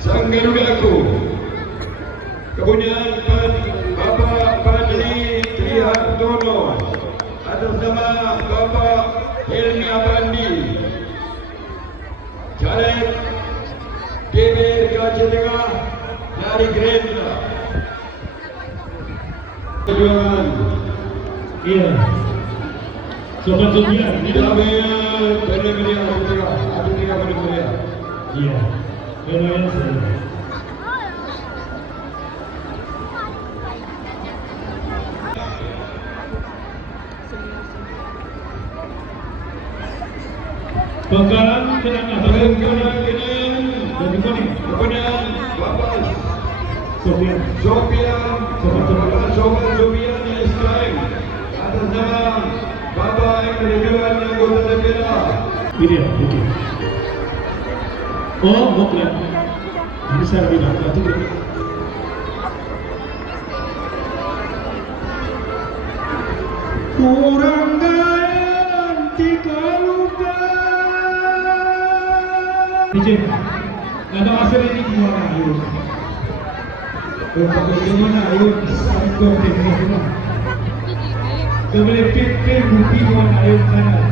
Sang Garudaku, kemudian Bapak Fadli Trihartono atas nama Bapak Helmi Abandi, caleg DPRD Aceh Tengah dari Gerindra. Perjuangan, Iya. Sobat Sofian, tidak banyak berdekatan atau tidak berdekatan. Iya. Lumayan sih. Bakalan kenang baju kuning. Kemudian Bapak Sofian. Sofian SKM atas nama Bapak yang berjuang anggota DPR. Ini ya, oke. Oh, oke. Ini saya lebih banyak tuh. Kurang ganti luka. Ini ada hasil ini gimana ayo? Kalau gimana ayo? Sampai ke mana? Kau boleh pilih bukti gimana ayo sana.